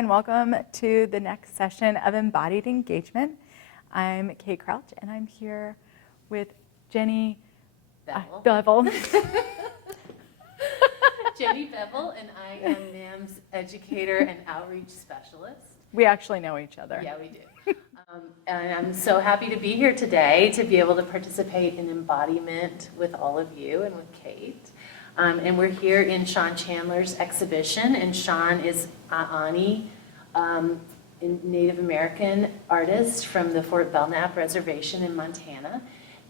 and welcome to the next session of Embodied Engagement. I'm Kay Crouch, and I'm here with Jenny Bevill. Jenny Bevill, and I am NAM's educator and outreach specialist. We actually know each other. Yeah, we do. And I'm so happy to be here today to be able to participate in embodiment with all of you and with Kate. And we're here in Sean Chandler's exhibition, and Sean is Ani, a Native American artist from the Fort Belknap Reservation in Montana.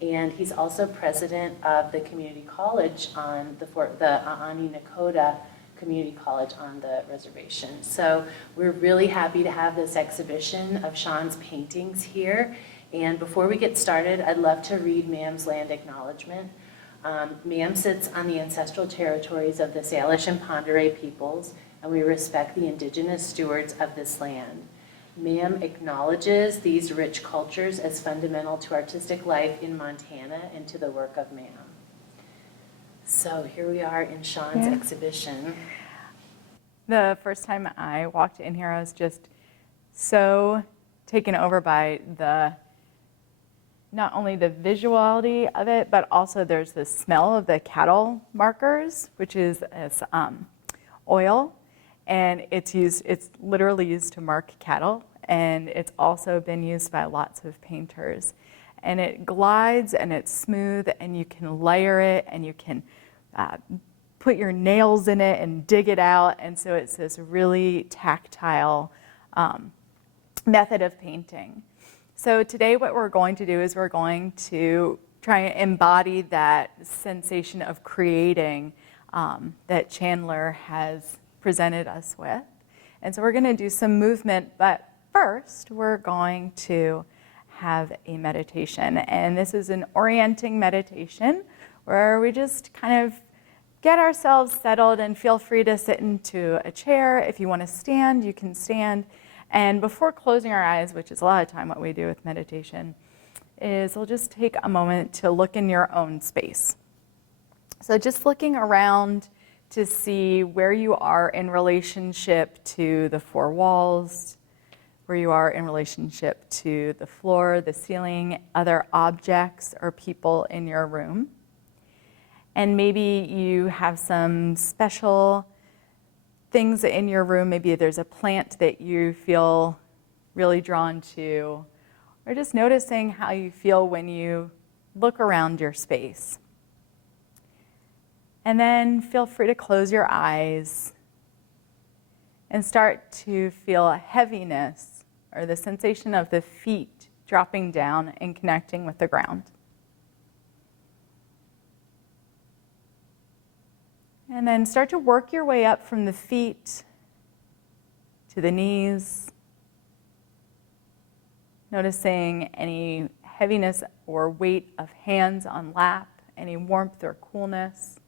And he's also president of the community college on the Aani Nakota Community College on the reservation. So we're really happy to have this exhibition of Sean's paintings here. And before we get started, I'd love to read Ma'am's land acknowledgement. Ma'am sits on the ancestral territories of the Salish and Pend Oreille peoples, and we respect the indigenous stewards of this land. Ma'am acknowledges these rich cultures as fundamental to artistic life in Montana and to the work of Ma'am. So here we are in Sean's exhibition. The first time I walked in here, I was just so taken over by not only the visuality of it, but also there's the smell of the cattle markers, which is oil, and it's literally used to mark cattle, and it's also been used by lots of painters. And it glides and it's smooth, and you can layer it, and you can put your nails in it and dig it out, and so it's this really tactile method of painting. So today what we're going to do is we're going to try and embody that sensation of creating that Chandler has presented us with. And so we're going to do some movement, but first we're going to have a meditation. And this is an orienting meditation where we just kind of get ourselves settled, and feel free to sit into a chair. If you want to stand, you can stand. And before closing our eyes, which is a lot of time what we do with meditation, is we'll just take a moment to look in your own space. So just looking around to see where you are in relationship to the four walls, where you are in relationship to the floor, the ceiling, other objects or people in your room. And maybe you have some special things in your room. Maybe there's a plant that you feel really drawn to, or just noticing how you feel when you look around your space. And then feel free to close your eyes and start to feel a heaviness, or the sensation of the feet dropping down and connecting with the ground. And then start to work your way up from the feet to the knees, noticing any heaviness or weight of hands on lap, any warmth or coolness.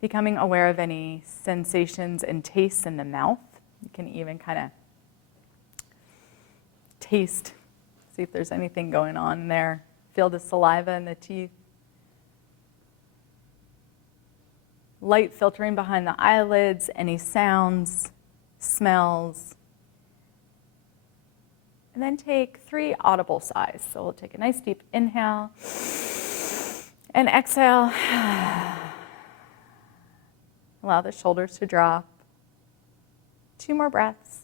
Becoming aware of any sensations and tastes in the mouth. You can even kind of taste, see if there's anything going on there. Feel the saliva in the teeth. Light filtering behind the eyelids, any sounds, smells. And then take 3 audible sighs. So we'll take a nice deep inhale and exhale. Allow the shoulders to drop. 2 more breaths.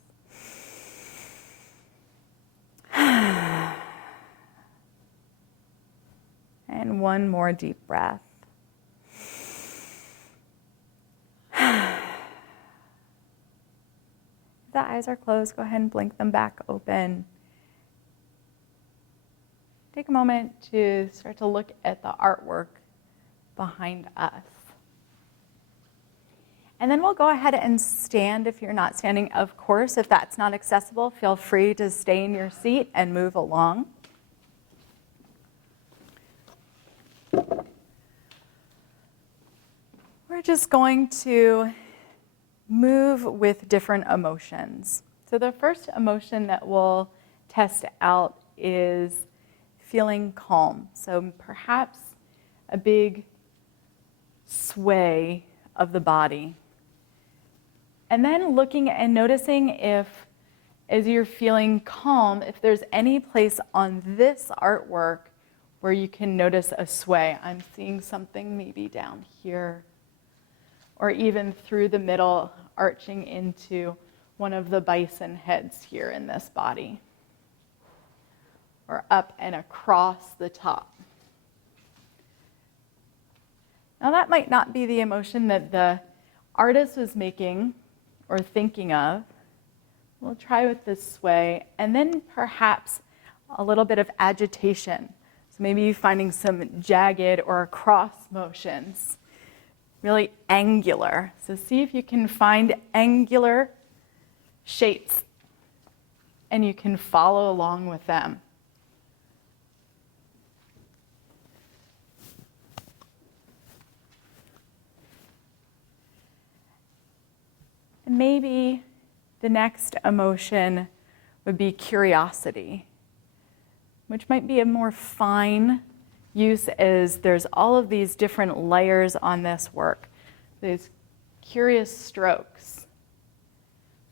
And 1 more deep breath. If the eyes are closed, go ahead and blink them back open. Take a moment to start to look at the artwork behind us. And then we'll go ahead and stand if you're not standing. Of course, if that's not accessible, feel free to stay in your seat and move along. We're just going to move with different emotions. So the first emotion that we'll test out is feeling calm. So perhaps a big sway of the body. And then looking and noticing if, as you're feeling calm, if there's any place on this artwork where you can notice a sway. I'm seeing something maybe down here, or even through the middle, arching into one of the bison heads here in this body, or up and across the top. Now that might not be the emotion that the artist was making or thinking of. We'll try with this sway, and then perhaps a little bit of agitation. So maybe finding some jagged or cross motions, really angular. So see if you can find angular shapes, and you can follow along with them. And maybe the next emotion would be curiosity, which might be a more fine use, as there's all of these different layers on this work. These curious strokes,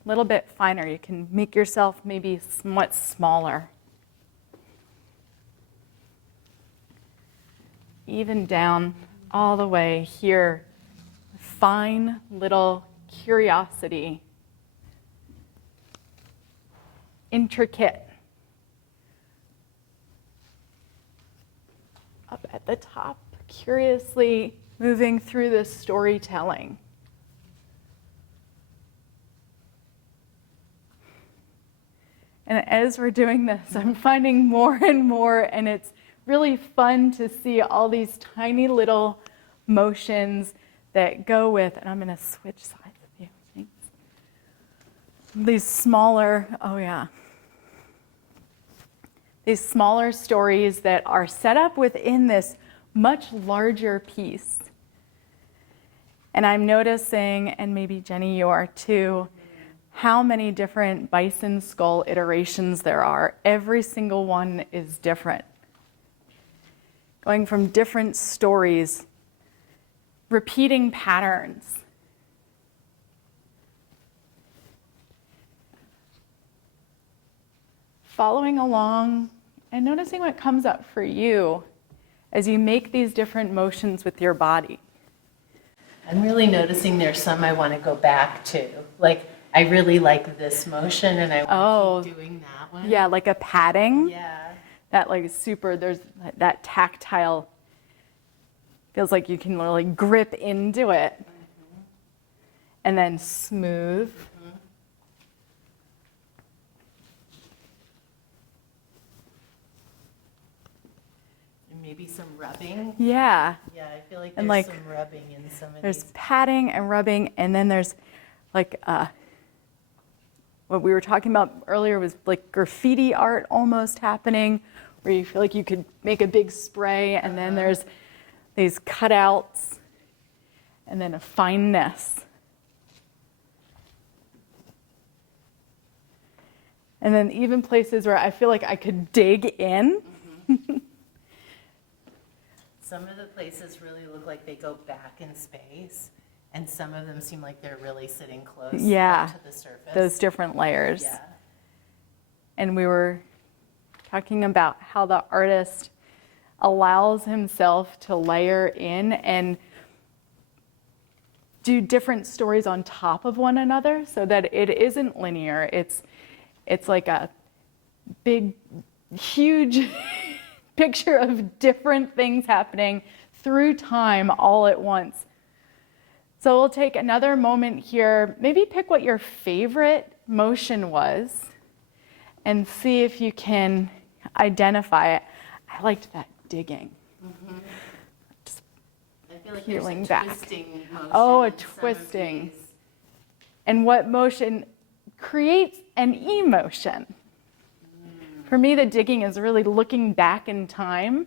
a little bit finer. You can make yourself maybe somewhat smaller. Even down all the way here, fine little curiosity. Intricate. Up at the top, curiously moving through this storytelling. And as we're doing this, I'm finding more and more, and it's really fun to see all these tiny little motions that go with, and I'm going to switch sides with you. Thanks. These smaller, these smaller stories that are set up within this much larger piece. And I'm noticing, and maybe Jenny, you are too, how many different bison skull iterations there are. Every single one is different. Going from different stories, repeating patterns. Following along and noticing what comes up for you as you make these different motions with your body. I'm really noticing there's some I want to go back to. Like, I really like this motion, and I want to keep doing that one. Yeah, like a padding. Yeah. That like super, there's that tactile, feels like you can really grip into it. Mm-hmm. And then smooth. Mm-hmm. Maybe some rubbing. Yeah. Yeah, I feel like there's some rubbing in some of these. There's padding and rubbing, and then there's like what we were talking about earlier was like graffiti art almost happening, where you feel like you could make a big spray, and then there's these cutouts, and then a fineness. And then even places where I feel like I could dig in. Mm-hmm. Some of the places really look like they go back in space, and some of them seem like they're really sitting close up to the surface. Those different layers. Yeah. And we were talking about how the artist allows himself to layer in and do different stories on top of one another, so that it isn't linear. It's like a big, huge picture of different things happening through time all at once. So we'll take another moment here, maybe pick what your favorite motion was and see if you can identify it. I liked that digging. Mm-hmm. Just I feel like peeling there's a back. Twisting motion. Oh, a twisting. And what motion creates an emotion? For me, the digging is really looking back in time.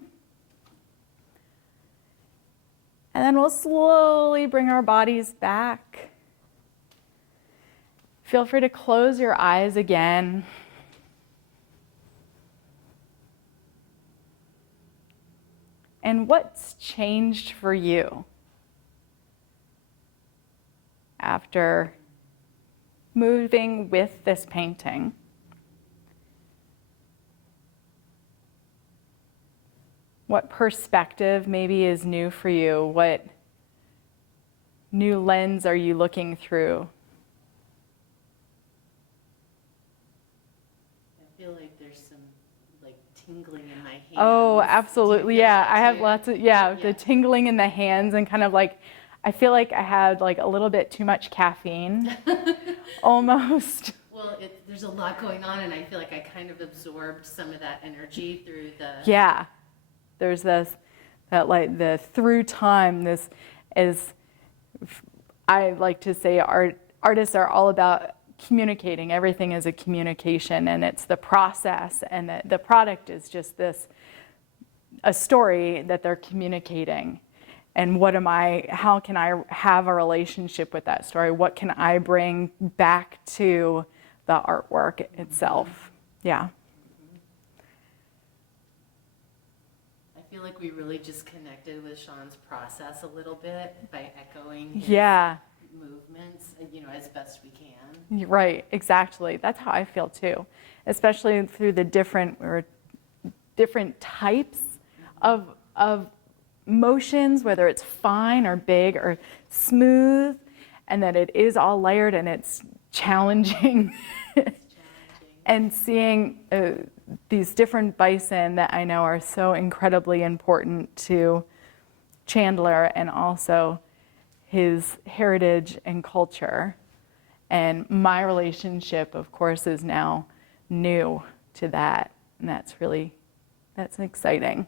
And then we'll slowly bring our bodies back. Feel free to close your eyes again. And what's changed for you? after moving with this painting. What perspective maybe is new for you? What new lens are you looking through? I feel like there's some like tingling in my hands. Oh, absolutely. Yeah, I have too? lots of, the tingling in the hands and kind of like, I feel like I had like a little bit too much caffeine, almost. Well, there's a lot going on, and I feel like I kind of absorbed some of that energy through the... Yeah, there's this, that like the through time, this is, I like to say artists are all about communicating. Everything is a communication, and it's the process, and the product is just a story that they're communicating. And how can I have a relationship with that story? What can I bring back to the artwork itself? Yeah. I feel like we really just connected with Sean's process a little bit by echoing his movements, as best we can. Right, exactly. That's how I feel too, especially through the different types of motions, whether it's fine or big or smooth, and that it is all layered and it's challenging. And seeing these different bison that I know are so incredibly important to Chandler and also his heritage and culture. And my relationship, of course, is now new to that. And that's exciting.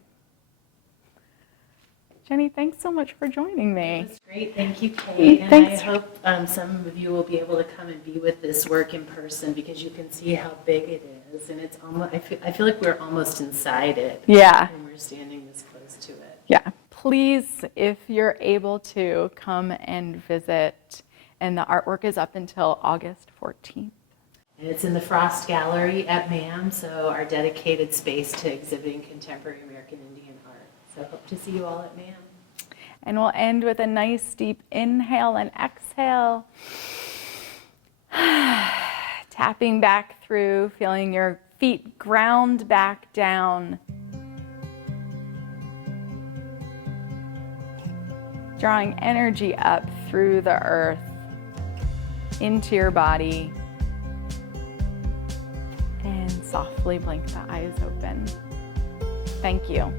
Jenny, thanks so much for joining me. It was great. Thank you, Kate. And Thanks. I hope some of you will be able to come and be with this work in person, because you can see how big it is. And it's almost, I feel like we're almost inside it. Yeah. When we're standing this close to it. Yeah. Please, if you're able to, come and visit. And the artwork is up until August 14th. And it's in the Frost Gallery at MAM, so our dedicated space to exhibiting contemporary American Indian art. So hope to see you all at MAM. And we'll end with a nice deep inhale and exhale. Tapping back through, feeling your feet ground back down. Drawing energy up through the earth into your body. And softly blink the eyes open. Thank you.